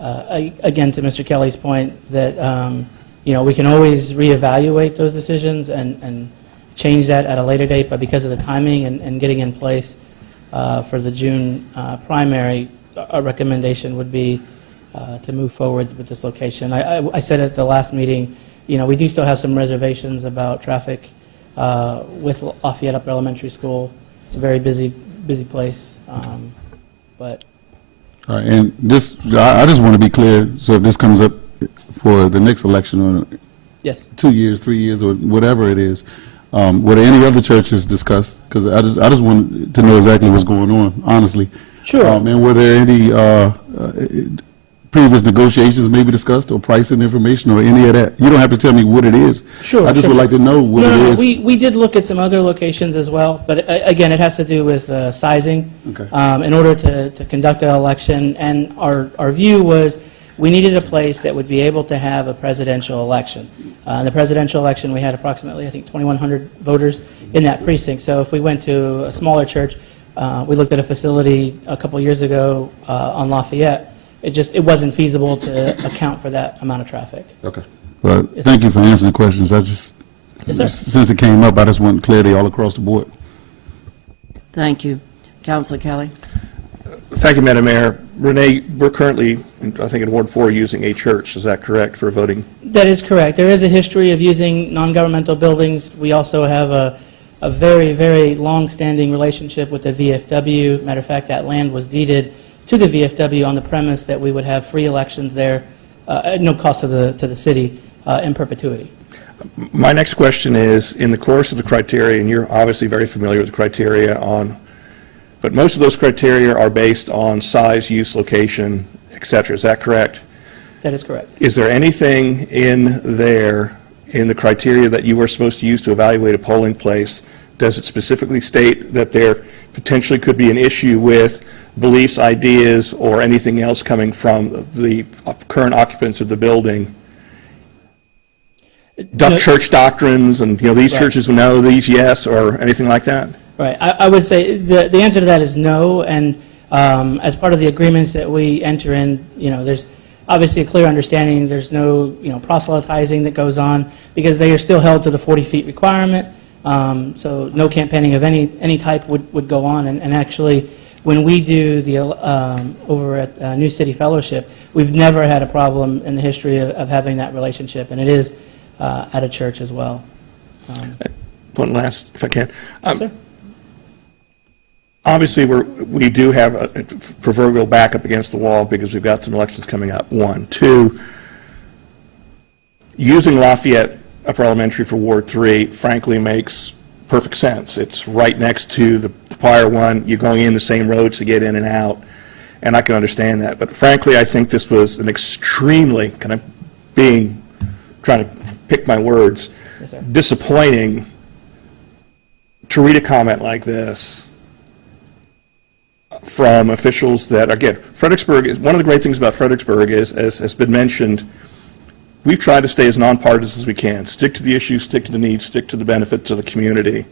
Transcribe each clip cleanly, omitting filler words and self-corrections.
again, to Mr. Kelly's point, that we can always reevaluate those decisions and change that at a later date, but because of the timing and getting in place for the June primary, our recommendation would be to move forward with this location. I said at the last meeting, we do still have some reservations about traffic with Lafayette Upper Elementary School. It's a very busy place, but. All right, and this, I just want to be clear, so if this comes up for the next election, or yes, 2 years, 3 years, or whatever it is, were there any other churches discussed? Because I just want to know exactly what's going on, honestly. Sure. And were there any previous negotiations maybe discussed, or pricing information, or any of that? You don't have to tell me what it is. Sure. I just would like to know what it is. We did look at some other locations as well, but again, it has to do with sizing. Okay. In order to conduct an election, and our view was we needed a place that would be able to have a presidential election. In the presidential election, we had approximately, I think, 2,100 voters in that precinct. So if we went to a smaller church, we looked at a facility a couple years ago on Lafayette. It wasn't feasible to account for that amount of traffic. Okay. Well, thank you for answering the questions. I just, since it came up, I just want clarity all across the board. Thank you. Councilor Kelly. Thank you, Madam Mayor. Renee, we're currently, I think, in Ward 4 using a church. Is that correct for voting? That is correct. There is a history of using non-governmental buildings. We also have a very, very long-standing relationship with the VFW. Matter of fact, that land was deeded to the VFW on the premise that we would have free elections there at no cost to the city in perpetuity. My next question is, in the course of the criteria, and you're obviously very familiar with the criteria but most of those criteria are based on size, use, location, et cetera. Is that correct? That is correct. Is there anything in there, in the criteria that you were supposed to use to evaluate a polling place, does it specifically state that there potentially could be an issue with beliefs, ideas, or anything else coming from the current occupants of the building? Church doctrines, and these churches no, these yes, or anything like that? Right. I would say the answer to that is no, and as part of the agreements that we enter in, there's obviously a clear understanding. There's no proselytizing that goes on, because they are still held to the 40-feet requirement. So no campaigning of any type would go on, and actually, when we do the over at New City Fellowship, we've never had a problem in the history of having that relationship, and it is at a church as well. One last, if I can. Yes, sir. Obviously, we do have a proverbial back up against the wall because we've got some elections coming up. 1. 2, using Lafayette Upper Elementary for Ward 3, frankly, makes perfect sense. It's right next to the prior one. You're going in the same roads to get in and out, and I can understand that. But frankly, I think this was an extremely, trying to pick my words, Yes, sir. disappointing to read a comment like this from officials that, again, Fredericksburg is, one of the great things about Fredericksburg is, as has been mentioned, we've tried to stay as nonpartisan as we can, stick to the issues, stick to the needs, stick to the benefits of the community.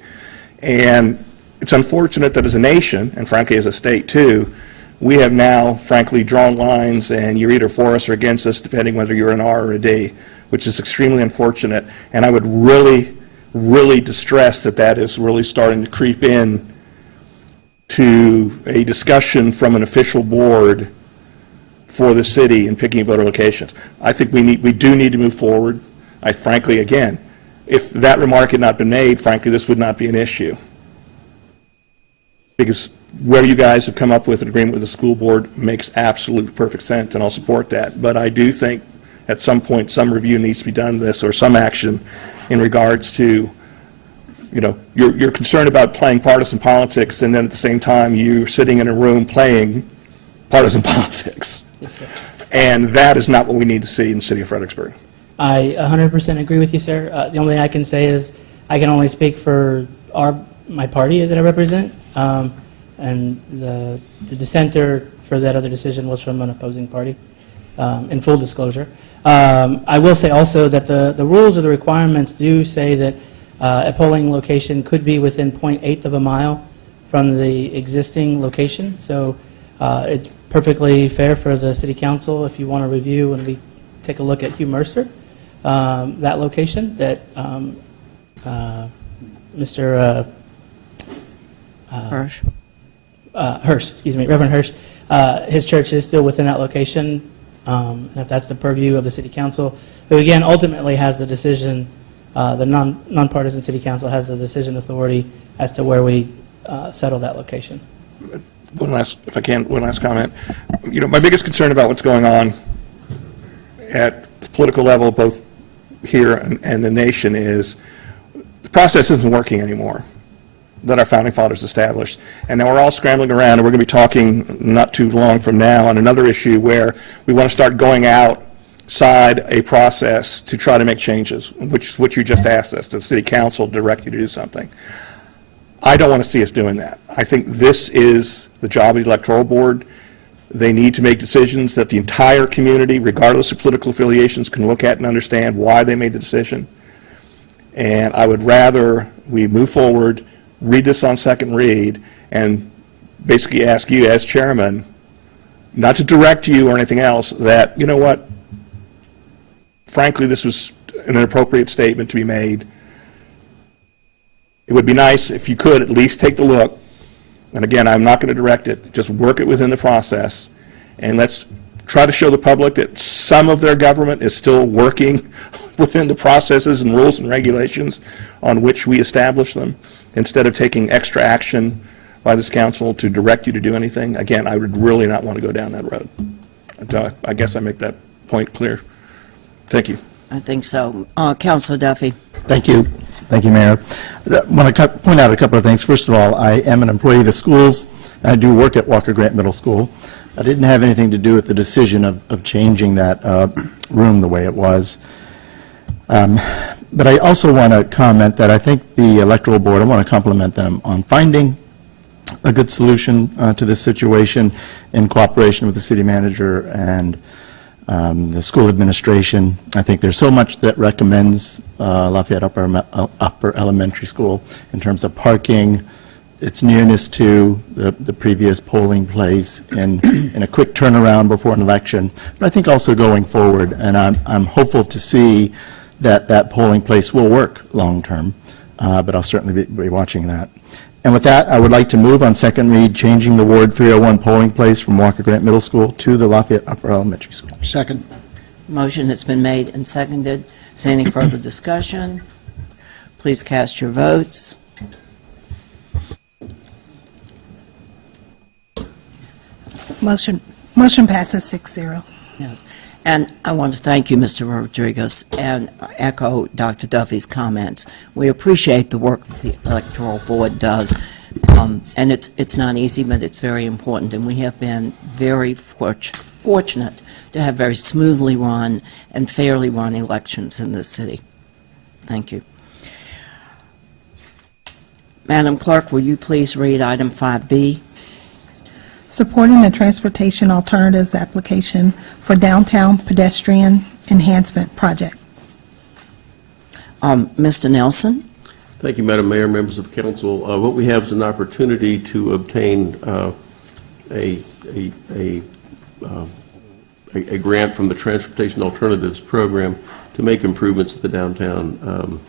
And it's unfortunate that as a nation, and frankly as a state too, we have now, frankly, drawn lines, and you're either for us or against us, depending whether you're an R or a D, which is extremely unfortunate. And I would really, really distress that is really starting to creep in to a discussion from an official board for the city in picking voter locations. I think we do need to move forward. Frankly, again, if that remark had not been made, frankly, this would not be an issue. Because where you guys have come up with an agreement with the school board makes absolute perfect sense, and I'll support that. But I do think at some point some review needs to be done of this, or some action in regards to, you're concerned about playing partisan politics, and then at the same time you're sitting in a room playing partisan politics. Yes, sir. And that is not what we need to see in the city of Fredericksburg. I 100% agree with you, sir. The only thing I can say is I can only speak for my party that I represent, and the dissenter for that other decision was from an opposing party, in full disclosure. I will say also that the rules or the requirements do say that a polling location could be within 0.8 of a mile from the existing location. So It's perfectly fair for the city council, if you want to review and we take a look at Hugh Mercer, that location, that Mr. Hirsch? Hirsch, excuse me, Reverend Hirsch, his church is still within that location, and if that's the purview of the city council, who again ultimately has the decision, the nonpartisan city council has the decision authority as to where we settle that location. One last comment. You know, my biggest concern about what's going on at the political level, both here and the nation, is the process isn't working anymore that our founding fathers established. And now we're all scrambling around, and we're going to be talking not too long from now on another issue where we want to start going outside a process to try to make changes, which you just asked us, the city council direct you to do something. I don't want to see us doing that. I think this is the job of the electoral board. They need to make decisions that the entire community, regardless of political affiliations, can look at and understand why they made the decision. And I would rather we move forward, read this on second read, and basically ask you as chairman, not to direct you or anything else, that, you know what, frankly, this was an inappropriate statement to be made. It would be nice if you could at least take the look, and again, I'm not going to direct it, just work it within the process, and let's try to show the public that some of their government is still working within the processes and rules and regulations on which we establish them, instead of taking extra action by this council to direct you to do anything. Again, I would really not want to go down that road. I guess I make that point clear. Thank you. I think so. Councilor Duffy? Thank you. Thank you, Mayor. I want to point out a couple of things. First of all, I am an employee of the schools. I do work at Walker Grant Middle School. I didn't have anything to do with the decision of changing that room the way it was. But I also want to comment that I think the electoral board, I want to compliment them on finding a good solution to this situation in cooperation with the city manager and the school administration. I think there's so much that recommends Lafayette Upper Elementary School in terms of parking, its nearness to the previous polling place, and in a quick turnaround before an election. But I think also going forward, and I'm hopeful to see that polling place will work long-term, but I'll certainly be watching that. And with that, I would like to move on second read, changing the Ward 301 polling place from Walker Grant Middle School to the Lafayette Upper Elementary School. Second. Motion that's been made and seconded. Is there any further discussion? Please cast your votes. Motion passes 6-0. Yes. And I want to thank you, Mr. Rodriguez, and echo Dr. Duffy's comments. We appreciate the work that the Electoral Board does, and it's not easy, but it's very important, and we have been very fortunate to have very smoothly run and fairly run elections in this city. Thank you. Madam Clerk, will you please read item 5B? Supporting the Transportation Alternatives application for downtown pedestrian enhancement project. Mr. Nelson? Thank you, Madam Mayor, members of council. What we have is an opportunity to obtain a grant from the Transportation Alternatives Program to make improvements to the downtown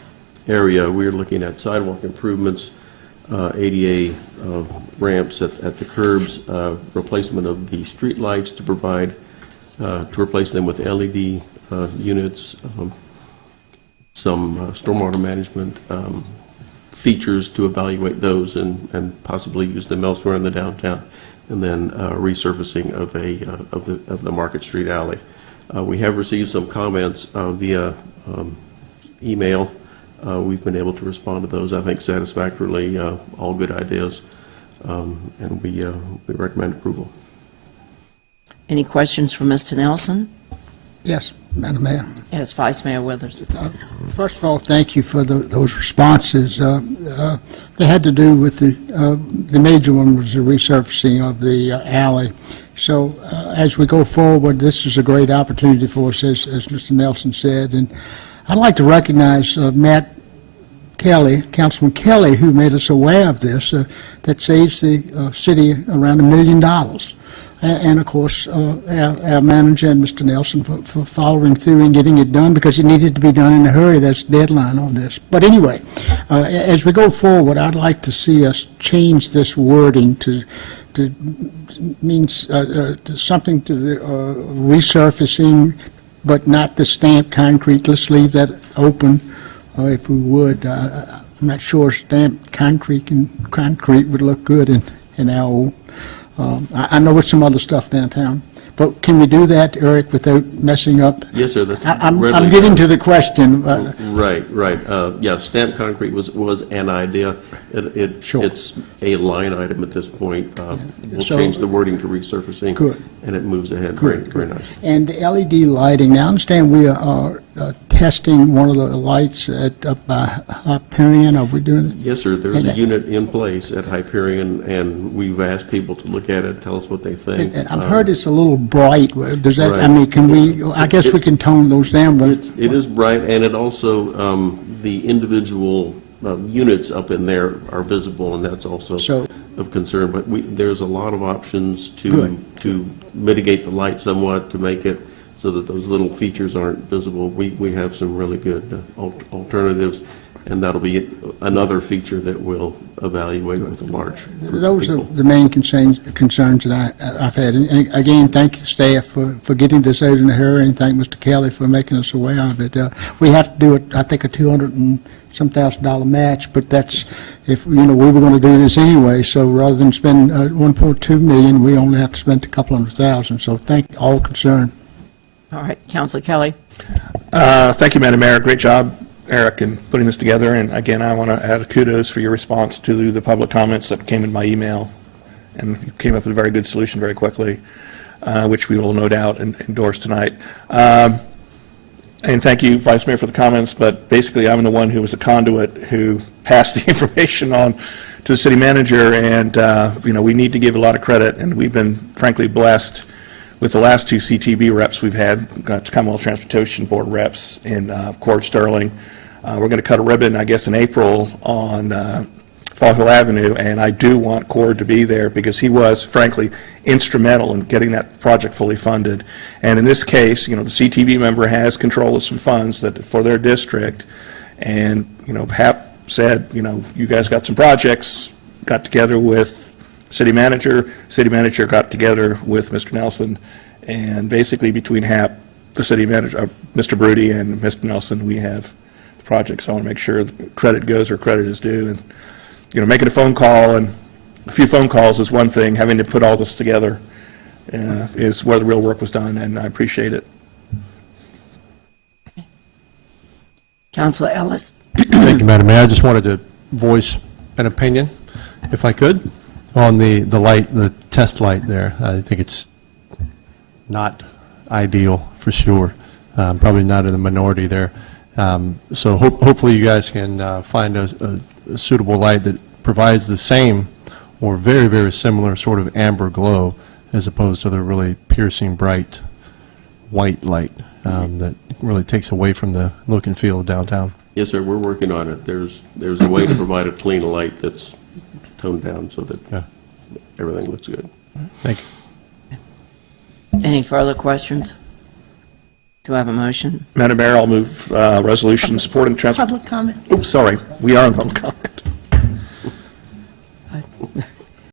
area. We're looking at sidewalk improvements, ADA ramps at the curbs, replacement of the street lights to provide, to replace them with LED units, some stormwater management features to evaluate those and possibly use them elsewhere in the downtown, and then resurfacing of the Market Street alley. We have received some comments via email. We've been able to respond to those, I think, satisfactorily, all good ideas, and we recommend approval. Any questions for Mr. Nelson? Yes, Madam Mayor. Yes, Vice Mayor Withers. First of all, thank you for those responses. They had to do with the major one was the resurfacing of the alley. So as we go forward, this is a great opportunity for us, as Mr. Nelson said. And I'd like to recognize Matt Kelly, Councilman Kelly, who made us aware of this, that saves the city around $1 million and of course, our manager and Mr. Nelson for following through and getting it done, because it needed to be done in a hurry. There's a deadline on this. But anyway, as we go forward, I'd like to see us change this wording to means to something to the resurfacing, but not the stamped concrete. Let's leave that open, if we would. I'm not sure stamped concrete would look good in our old. I know it's some other stuff downtown, but can we do that, Eric, without messing up? Yes, sir, that's I'm readily getting done. to the question. Right. Yeah, stamped concrete was an idea. Sure. It's a line item at this point. We'll So- change the wording to resurfacing. Good. And it moves ahead very, Good, very good. nicely. And the LED lighting, now I understand we are testing one of the lights up by Hyperion. Are we doing it? Yes, sir, there's a And- unit in place at Hyperion, and we've asked people to look at it, tell us what they think. And I've heard it's a little bright. Does that, I Right. mean, can we, I guess we can tone those down, but It is bright, and it also, the individual units up in there are visible, and that's also So- of concern. But there's a lot of options Good. to mitigate the light somewhat, to make it so that those little features aren't visible. We have some really good alternatives, and that'll be another feature that we'll evaluate with a large group of those are people. the main concerns that I've had. And again, thank you, staff, for getting this out in a hurry, and thank Mr. Kelly for making us aware of it. We have to do it, I think, a $200 and some $1,000 match, but that's, if, we were going to do this anyway, so rather than spend $1.2 million, we only have to spend a couple $100,000. So thank all concerned. All right, Councilor Kelly. Thank you, Madam Mayor. Great job, Eric, in putting this together. And again, I want to add kudos for your response to the public comments that came in my email. And you came up with a very good solution very quickly, which we will no doubt endorse tonight. And thank you, Vice Mayor, for the comments. But basically, I'm the one who was the conduit who passed the information on to the city manager. And, we need to give a lot of credit. And we've been, frankly, blessed with the last two CTB reps we've had, Commonwealth Transportation Board reps in Cord Sterling. We're going to cut a ribbon, I guess, in April on Fall Hill Avenue, and I do want Cord to be there because he was, frankly, instrumental in getting that project fully funded. And in this case, the CTB member has control of some funds that for their district, and, HAP said, you guys got some projects, got together with city manager got together with Mr. Nelson, and basically between HAP, the city manager, Mr. Broody, and Mr. Nelson, we have the project. So I want to make sure credit goes where credit is due. And, making a phone call and a few phone calls is one thing. Having to put all this together is where the real work was done, and I appreciate it. Councilor Ellis. Thank you, Madam Mayor. I just wanted to voice an opinion, if I could, on the light, the test light there. I think it's not ideal, for sure. Probably not in the minority there. So hopefully you guys can find a suitable light that provides the same or very, very similar sort of amber glow as opposed to the really piercing, bright white light that really takes away from the look and feel of downtown. Yes, sir, we're working on it. There's a way to provide a clean light that's toned down so that Yeah. everything looks good. Thank you. Any further questions? Do I have a motion? Madam Mayor, I'll move resolution supporting transport. Public comment. Oops, sorry, we are in public comment.